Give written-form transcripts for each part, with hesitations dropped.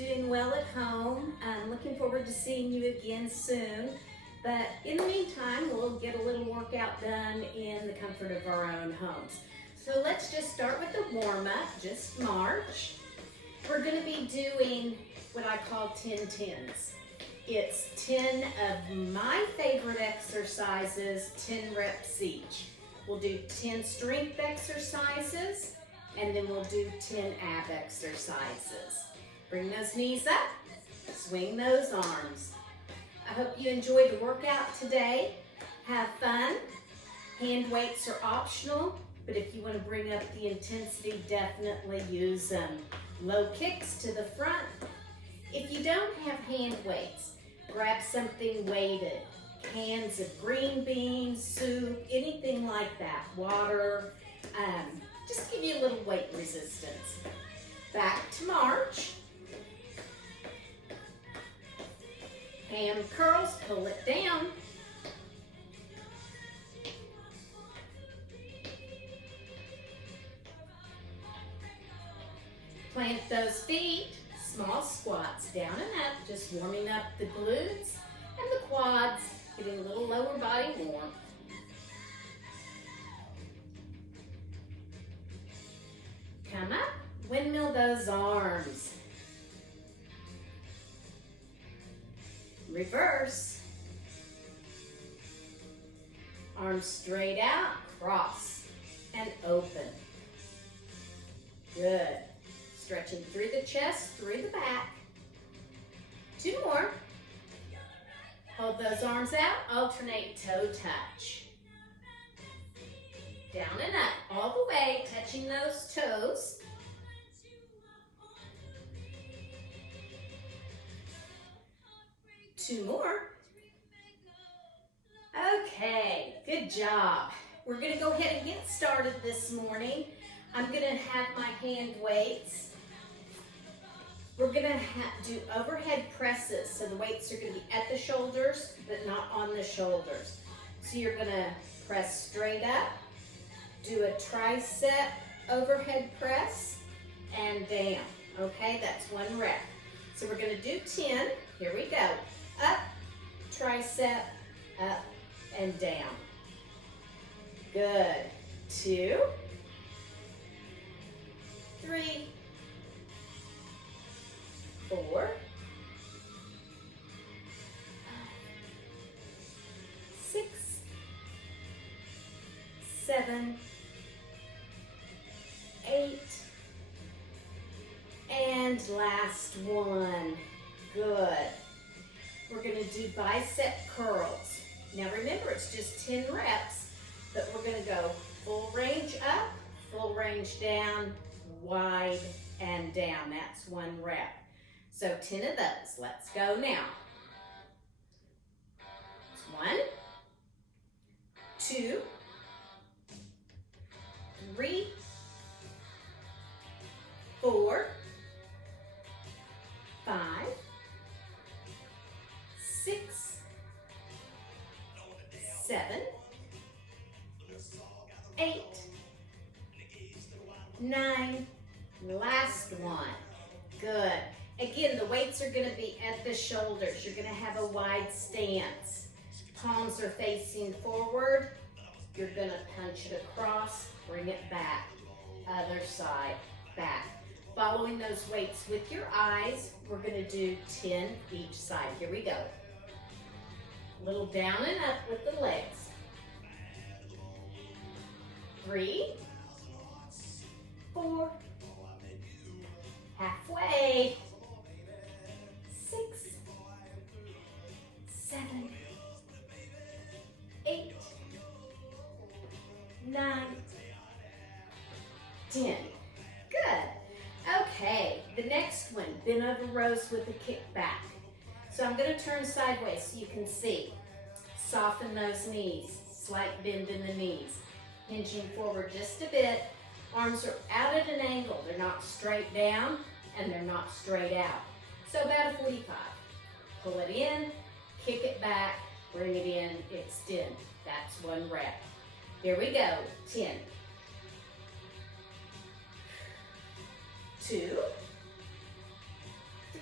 doing well at home. I'm looking forward to seeing you again soon. But in the meantime, we'll get a little workout done in the comfort of our own homes. So let's just start with the warm-up, just march. We're gonna be doing what I call 10-10s. It's 10 of my favorite exercises, 10 reps each. We'll do 10 strength exercises, and then we'll do 10 ab exercises. Bring those knees up, swing those arms. I hope you enjoyed the workout today. Have fun. Hand weights are optional, but if you want to bring up the intensity, definitely use them. Low kicks to the front. If you don't have hand weights, grab something weighted. Cans of green beans, soup, anything like that. Water, just give you a little weight resistance. Back to march. Hand curls, pull it down. Plant those feet, small squats, down and up, just warming up the glutes and the quads, getting a little lower body warmth. Come up, windmill those arms. Reverse. Arms straight out, cross, and open. Good. Stretching through the chest, through the back. 2 more. Hold those arms out, alternate toe touch. Down and up, all the way, touching those toes. Two more. Okay, good job. We're gonna go ahead and get started this morning. I'm gonna have my hand weights. We're gonna do overhead presses. So the weights are gonna be at the shoulders, but not on the shoulders. So you're gonna press straight up, do a tricep overhead press, and down. Okay, that's 1 rep. So we're gonna do 10. Here we go. Up, tricep, up, and down. Good. 2, 3, 4, 6, 7, 8, and last one. Good. We're going to do bicep curls. Now remember, it's just 10 reps, but we're going to go full range up, full range down, wide, and down. That's 1 rep. So 10 of those. Let's go now. 1, 2, 3, 4, 5, 6, 7, 8, 9, last one. Good. Again, the weights are going to be at the shoulders. You're going to have a wide stance. Palms are facing forward. You're going to punch it across, bring it back. Other side, back. Following those weights with your eyes, we're going to do 10 each side. Here we go. A little down and up with the legs. 3, 4, halfway. 6, 7, 8, 9, 10. Good. Okay, the next one, bent over rows with a kick back. So I'm going to turn sideways so you can see. Soften those knees, slight bend in the knees. Hinging forward just a bit. Arms are out at an angle. They're not straight down and they're not straight out. So about a 45. Pull it in, kick it back, bring it in, extend. That's 1 rep. Here we go. 10. 2,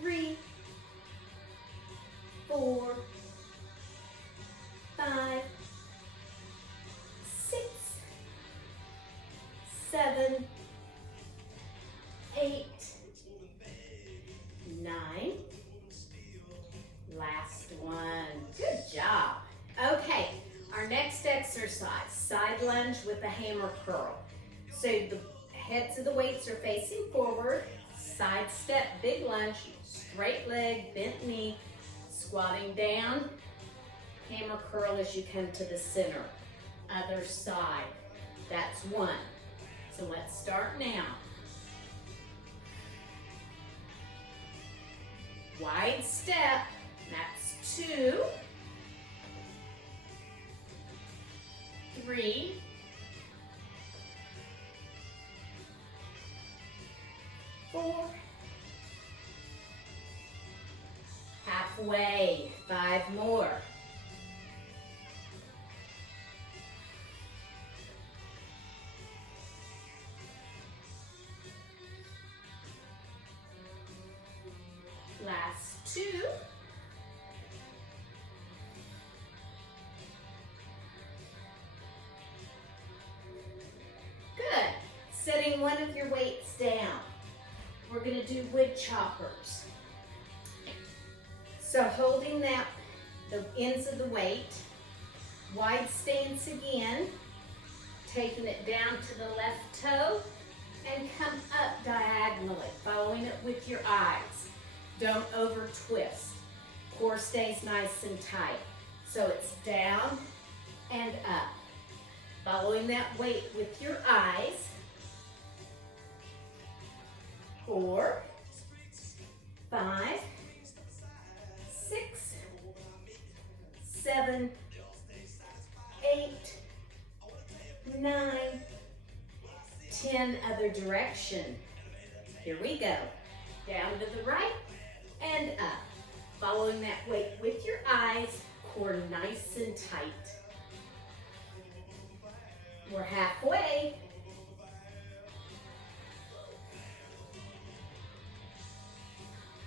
3, 4, 5, 6, 7, 8, 9. Last one. Good job. Okay, our next exercise, side lunge with the hammer curl. So the heads of the weights are facing forward, side step, big lunge, straight leg, bent knee, squatting down, hammer curl as you come to the center. Other side. That's 1. So let's start now. Wide step, that's 2, 3, 4, halfway, 5 more. Last 2. Good. Setting one of your weights down. We're going to do wood choppers. So holding that, the ends of the weight, wide stance again, taking it down to the left toe and come up diagonally, following it with your eyes. Don't over twist. Core stays nice and tight. So it's down and up. Following that weight with your eyes. 4, 5, 6, 7, 8, 9, 10, other direction. Here we go. Down to the right and up. Following that weight with your eyes, core nice and tight. We're halfway.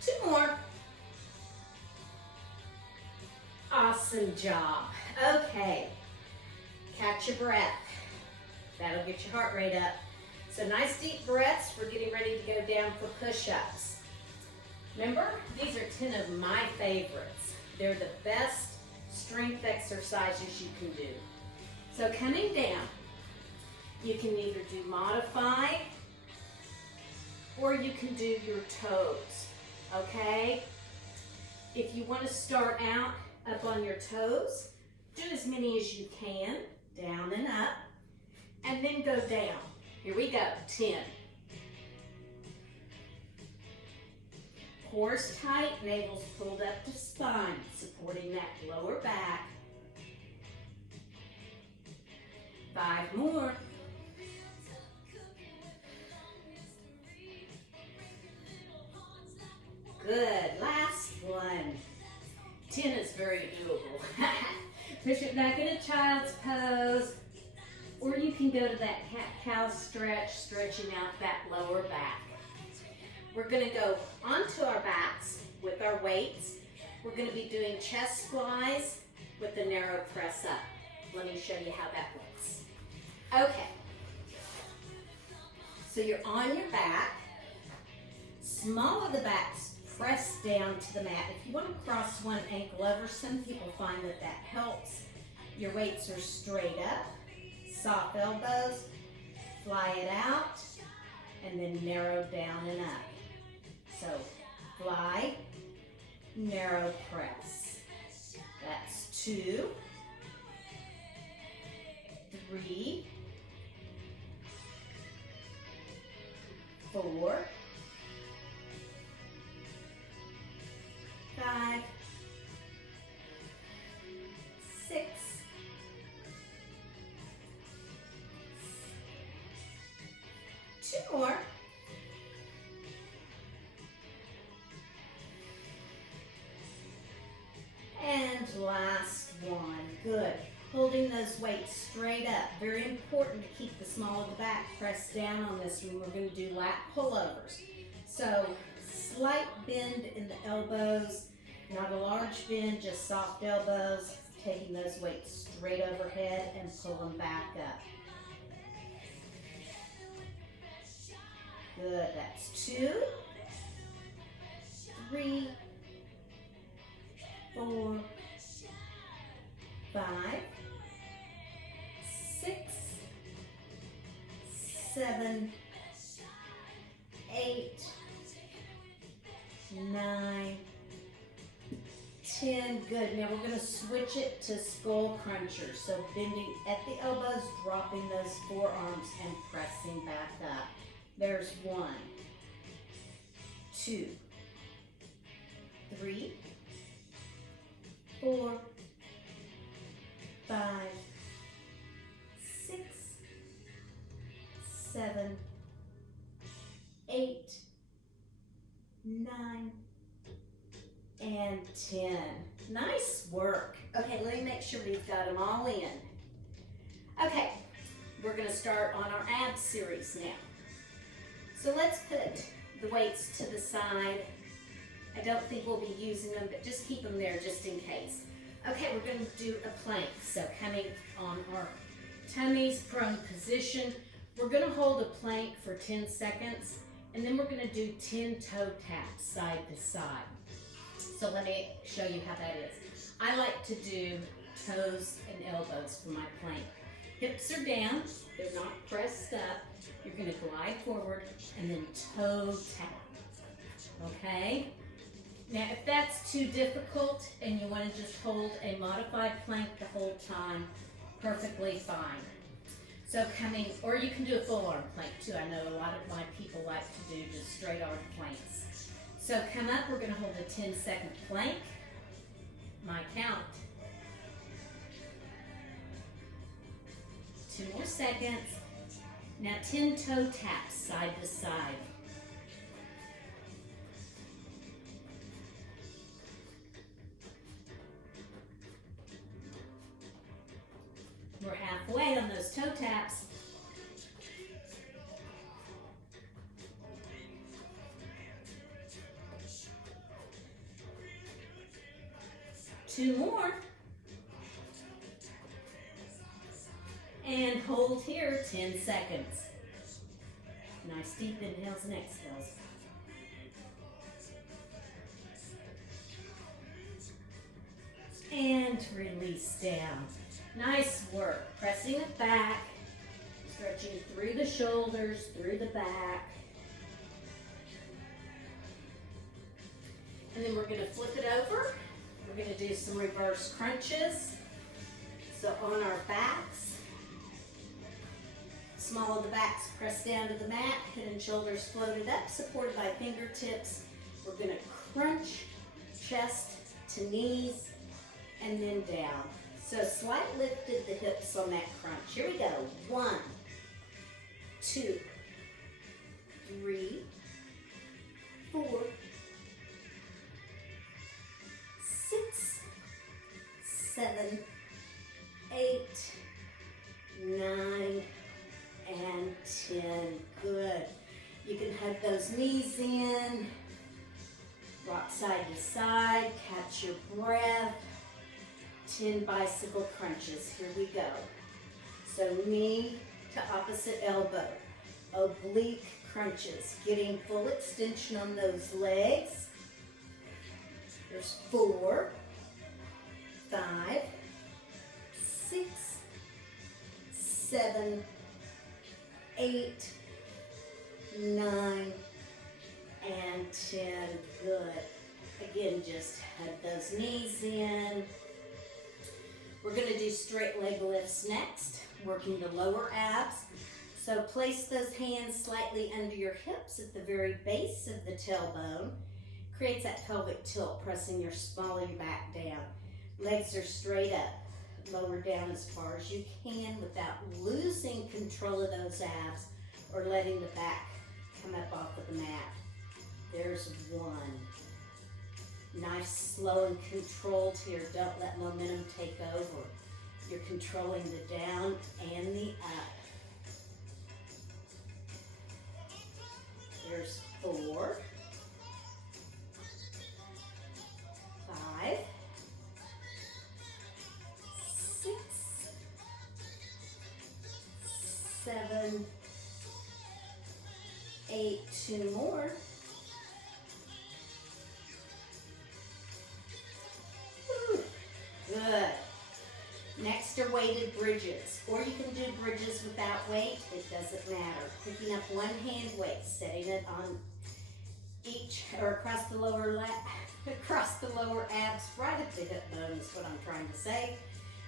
Two more. Awesome job. Okay, catch your breath. That'll get your heart rate up. So nice deep breaths. We're getting ready to go down for push-ups. Remember, these are 10 of my favorites. They're the best strength exercises you can do. So coming down, you can either do modified or you can do your toes, okay? If you want to start out up on your toes, do as many as you can, down and up, and then go down. Here we go, 10. Core's tight, navel's pulled up to spine, supporting that lower back. 5 more. Good, last one. 10 is very doable. Push it back in a child's pose, or you can go to that cat-cow stretch, stretching out that lower back. We're going to go onto our backs with our weights. We're going to be doing chest flies with the narrow press up. Let me show you how that looks. Okay. So you're on your back. Small of the backs press down to the mat. If you want to cross one ankle over, some people find that that helps. Your weights are straight up, soft elbows, fly it out, and then narrow down and up. So fly, narrow press. That's 2, 3, 4, 5, 6, 2 more. And last one. Good. Holding those weights straight up. Very important to keep the small of the back pressed down on this one. We're going to do lat pullovers. So slight bend in the elbows, not a large bend, just soft elbows, taking those weights straight overhead and pull them back up. Good, that's 2, 3, 4, 5, 6, 7, 8, 9, 10. Good. Now we're going to switch it to skull crunchers. So bending at the elbows, dropping those forearms and pressing back up. There's 1, 2, 3, 4, 5, 6, 7, 8, 9, and 10. Nice work. Okay, let me make sure we've got them all in. Okay, we're going to start on our abs series now. So let's put the weights to the side. I don't think we'll be using them, but just keep them there just in case. Okay, we're going to do a plank. So coming on our tummies, prone position. We're going to hold a plank for 10 seconds, and then we're going to do 10 toe taps side to side. So let me show you how that is. I like to do toes and elbows for my plank. Hips are down, they're not pressed up. You're going to glide forward and then toe tap. Okay? Now, if that's too difficult and you want to just hold a modified plank the whole time, perfectly fine. So coming, or you can do a full arm plank too. I know a lot of my people like to do just straight arm planks. So come up, we're going to hold a 10-second plank. My count. 2 more seconds. Now 10 toe taps side to side. We're halfway on those toe taps. Two more. And hold here 10 seconds. Nice deep inhales and exhales. And release down. Nice work. Pressing it back, stretching through the shoulders, through the back. And then we're going to flip it over. We're going to do some reverse crunches. So on our backs, small of the backs pressed down to the mat, head and shoulders floated up, supported by fingertips. We're going to crunch chest to knees and then down. So slight lift of the hips on that crunch. Here we go. 1, 2, 3, 4, 6, 7, 8, 9, and 10. Good. You can hug those knees in, rock side to side, catch your breath. 10 bicycle crunches. Here we go. So knee to opposite elbow. Oblique crunches. Getting full extension on those legs. There's 4, 5, 6, 7, 8, 9, and 10. Good. Again, just hug those knees in. We're going to do straight leg lifts next, working the lower abs. So place those hands slightly under your hips at the very base of the tailbone. Creates that pelvic tilt, pressing your small of your back down. Legs are straight up, lower down as far as you can without losing control of those abs or letting the back come up off of the mat. There's 1. Nice, slow and controlled here. Don't let momentum take over. You're controlling the down and the up. There's 4, 7, 8, 2 more. Whew. Good. Next are weighted bridges, or you can do bridges without weight. It doesn't matter. Picking up one hand weight, setting it on each or across the lower abs, right at the hip bone is what I'm trying to say.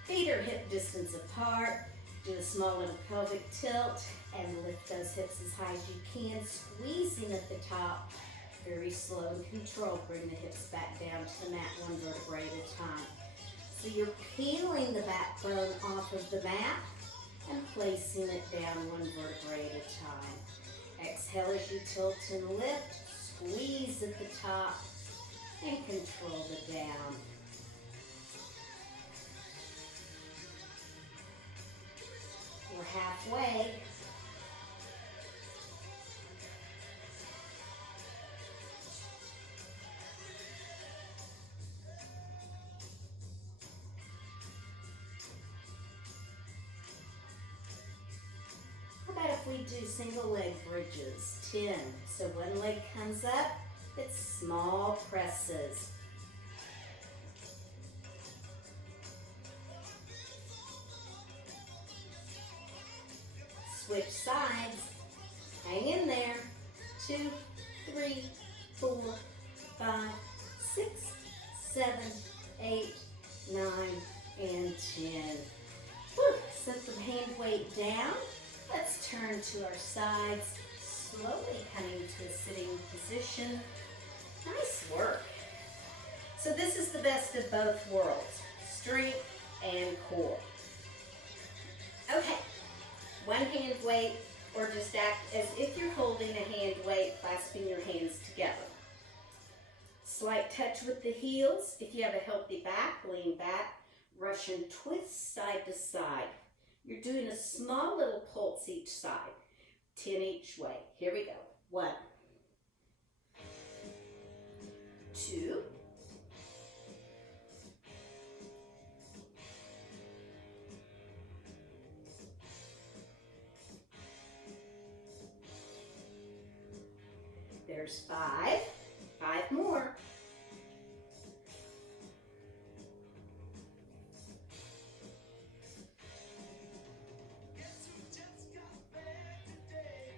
Feet are hip distance apart. Do a small little pelvic tilt and lift those hips as high as you can, squeezing at the top. Very slow and controlled. Bring the hips back down to the mat, one vertebrae at a time. So you're peeling the backbone off of the mat and placing it down one vertebrae at a time. Exhale as you tilt and lift. Squeeze at the top and control the down. We're halfway. How about if we do single leg bridges? 10. So one leg comes up, it's small presses. Switch sides, hang in there. 2, 3, 4, 5, 6, 7, 8, 9, and 10. Whew. Set the hand weight down. Let's turn to our sides, slowly coming to a sitting position. Nice work. So this is the best of both worlds, strength and core. Okay, one hand weight, or just act as if you're holding a hand weight, clasping your hands together. Slight touch with the heels. If you have a healthy back, lean back, Russian twist side to side. You're doing a small little pulse each side, 10 each way. Here we go. 1, 2, 5. 5 more.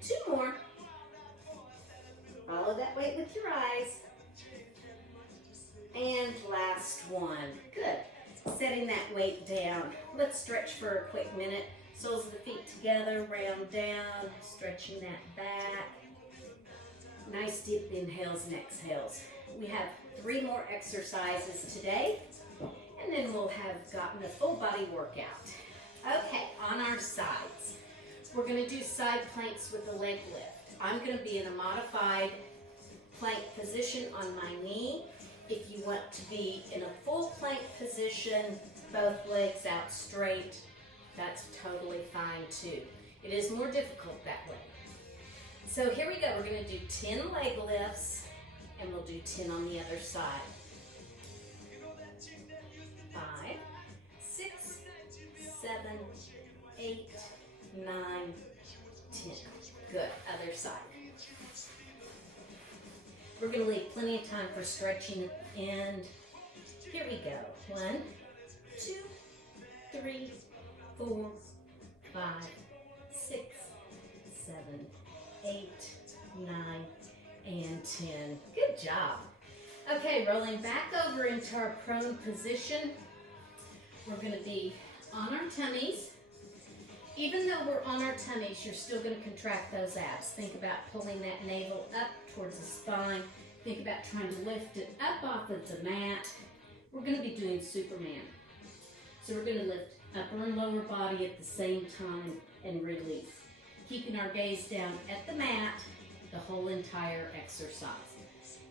2 more. Follow that weight with your eyes. And last one. Good. Setting that weight down. Let's stretch for a quick minute. Soles of the feet together, round down, stretching that back. Nice deep inhales and exhales. We have 3 more exercises today, and then we'll have gotten a full body workout. Okay, on our sides, we're going to do side planks with the leg lift. I'm going to be in a modified plank position on my knee. If you want to be in a full plank position, both legs out straight, that's totally fine too. It is more difficult that way. So here we go. We're going to do 10 leg lifts, and we'll do 10 on the other side. 5, 6, 7, 8, 9, 10. Good. Other side. We're going to leave plenty of time for stretching at the end. Here we go. 1, 2, 3, 4, 5, 6, 7, 8, 9, and 10. Good job. Okay, rolling back over into our prone position. We're going to be on our tummies. Even though we're on our tummies, you're still going to contract those abs. Think about pulling that navel up towards the spine. Think about trying to lift it up off of the mat. We're going to be doing Superman. So we're going to lift upper and lower body at the same time and release. Keeping our gaze down at the mat the whole entire exercise.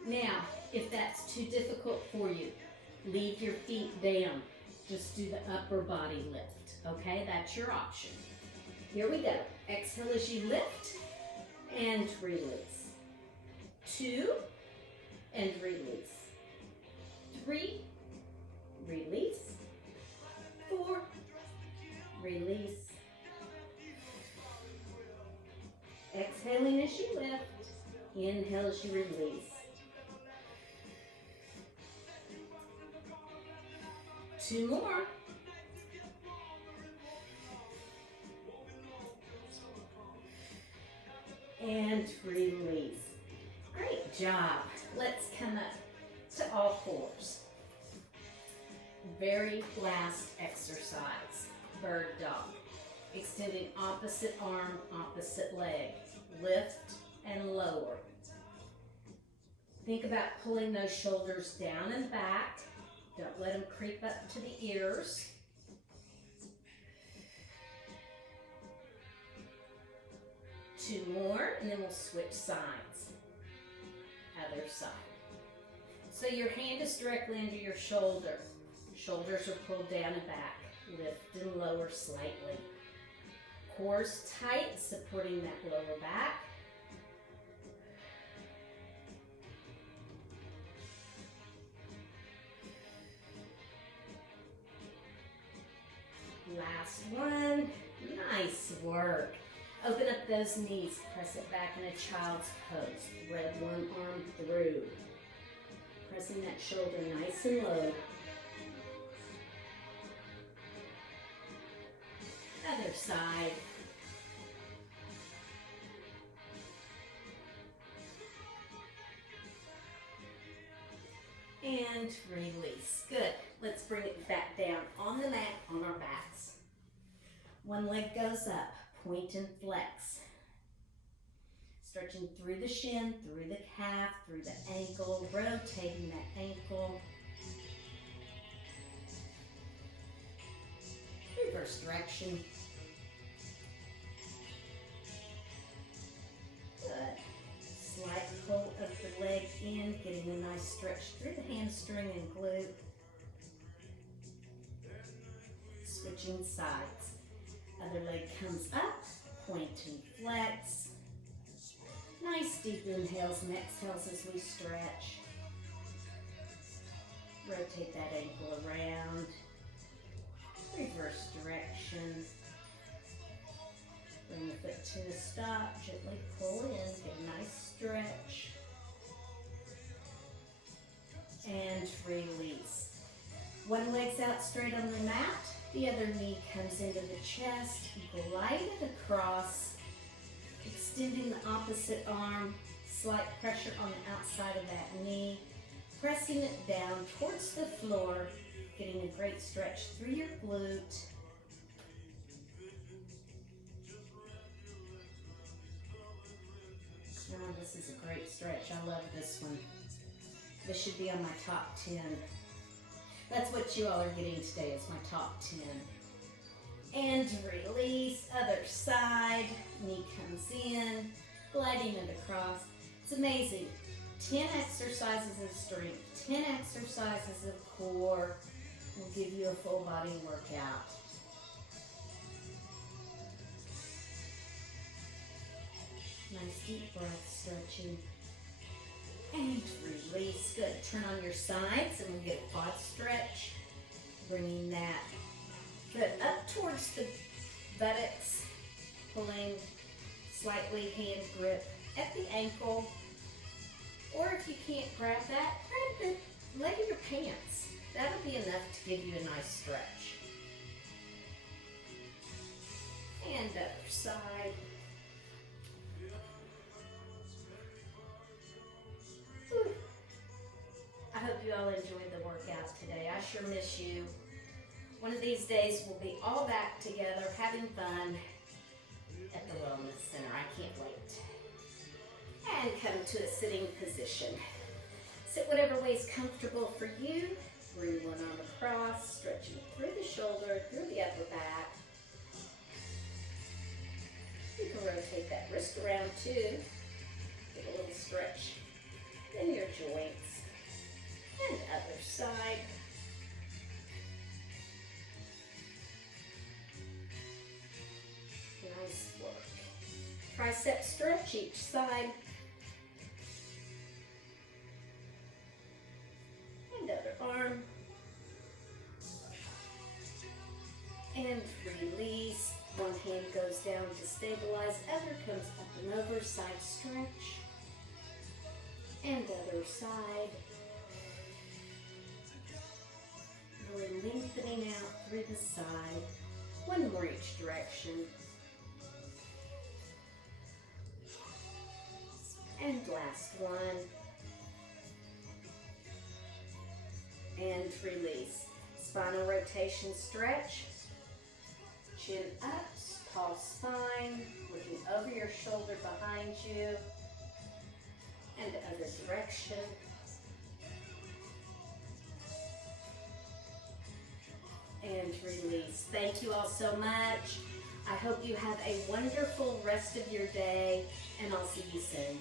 Now, if that's too difficult for you, leave your feet down. Just do the upper body lift, okay? That's your option. Here we go. Exhale as you lift and release. 2 and release. 3, release. 4, release. you release. 2 more. And release. Great job. Let's come up to all fours. Very last exercise, bird dog. Extending opposite arm, opposite leg. Lift and lower. Think about pulling those shoulders down and back. Don't let them creep up to the ears. Two more, and then we'll switch sides. Other side. So your hand is directly under your shoulder. Shoulders are pulled down and back. Lift and lower slightly. Core's tight, supporting that lower back. Last one. Nice work. Open up those knees. Press it back in a child's pose. Thread one arm through. Pressing that shoulder nice and low. Other side. And release. Good. Let's bring it back down on the mat, on our backs. One leg goes up, point and flex. Stretching through the shin, through the calf, through the ankle, rotating that ankle. Reverse direction. Good. Slight pull of the leg in, getting a nice stretch through the hamstring and glute. Switching sides. Other leg comes up, point and flex. Nice deep inhales and exhales as we stretch. Rotate that ankle around. Reverse direction. Bring the foot to a stop, gently pull in, get a nice stretch. And release. One leg's out straight on the mat, the other knee comes into the chest, glide it across, extending the opposite arm, slight pressure on the outside of that knee, pressing it down towards the floor, getting a great stretch through your glute. Oh, this is a great stretch. I love this one. This should be on my top 10. That's what you all are getting today, is my top 10. And release, other side. Knee comes in, gliding it across. It's amazing. 10 exercises of strength, 10 exercises of core will give you a full body workout. Nice deep breath, stretching. And release. Good. Turn on your sides and we'll get a quad stretch. Bringing that foot up towards the buttocks. Pulling slightly hand grip at the ankle. Or if you can't grab that, grab the leg of your pants. That'll be enough to give you a nice stretch. And other side. Whew. I hope you all enjoyed the workout today. I sure miss you. One of these days we'll be all back together having fun at the Wellness Center. I can't wait. And come to a sitting position. Sit whatever way is comfortable for you. Bring one arm across, stretching through the shoulder, through the upper back. You can rotate that wrist around too. Get a little stretch in your joints. And other side. Nice work. Tricep stretch each side. And other arm. And release. One hand goes down to stabilize, other comes up and over, side stretch. And other side. Really lengthening out through the side. One more each direction. And last one. And release. Spinal rotation stretch. Chin up, tall spine, looking over your shoulder behind you. And the other direction. And release. Thank you all so much. I hope you have a wonderful rest of your day, and I'll see you soon.